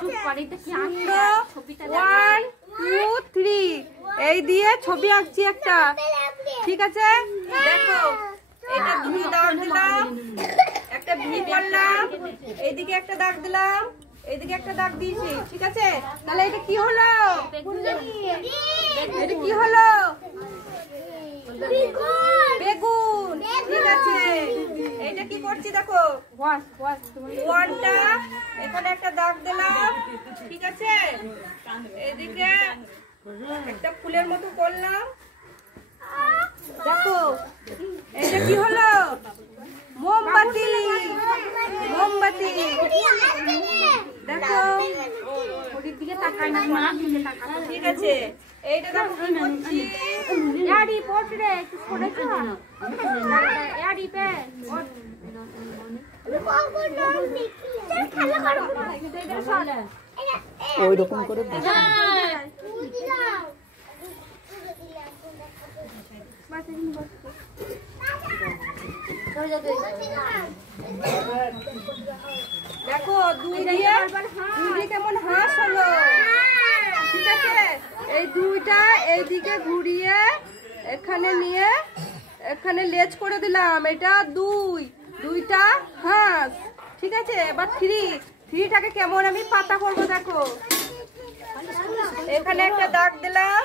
1 2 3 এই দিয়ে ছবি আঁকছি একটা, ঠিক আছে? দেখো এটা দুটো দাগ দিলাম, একটা ভি করলাম, এইদিকে একটা দাগ দিলাম, এইদিকে একটা দাগ দিয়েছি, ঠিক আছে? তাহলে এটা কি হলো? এটা কি হলো? বেগুন, ঠিক আছে। এইটা কি করছি দেখো, ওয়ানটা এখানে একটা দাগ দিলাম, ঠিক আছে? এদিকে একটা ফুলের মতো করলাম, দেখো এটা কি হলো? মোমবাতি, মোমবাতি, দেখো ঠিক আছে। এইটা দেখো কি করছি, ওই রকম করে দেখো দুই দিয়ে কেমন হাঁস হলো, ঠিক আছে? এই দুইটা এইদিকে ঘুরিয়ে এখানে নিয়ে এখানে লেজ করে দিলাম, এটা দুইটা হাঁস, ঠিক আছে? এবার থ্রিটাকে কেমন আমি পাতা করবো, দেখো এখানে একটা দাগ দিলাম,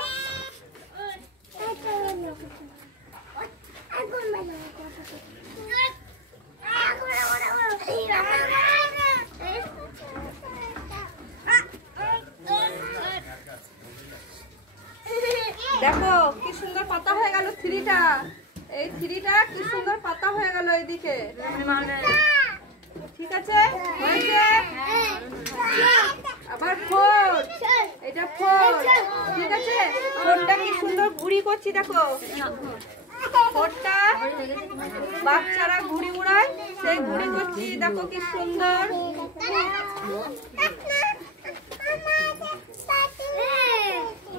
দেখো কি সুন্দর পাতা হয়ে গেল থ্রিটা, এই থ্রিটা কি সুন্দর পাতা হয়ে গেল এইদিকে, ঠিক আছে? হয়েছে। আবার 4, এটা 4, ঠিক আছে? 4টা কি সুন্দর ঘুড়ি করছি, দেখো 4টা বাচ্চারা ঘুড়ি উড়ায়, সেই ঘুড়ি করছি, দেখো কি সুন্দর।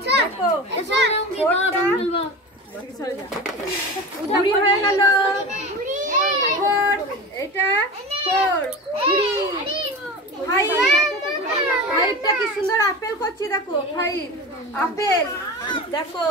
দেখো 4টা ঘুড়ি হয়ে গেল, 4, এটা 4 ঘুড়ি। 5টা কি সুন্দর আপেল করছি, দেখো 5 আপেল, দেখো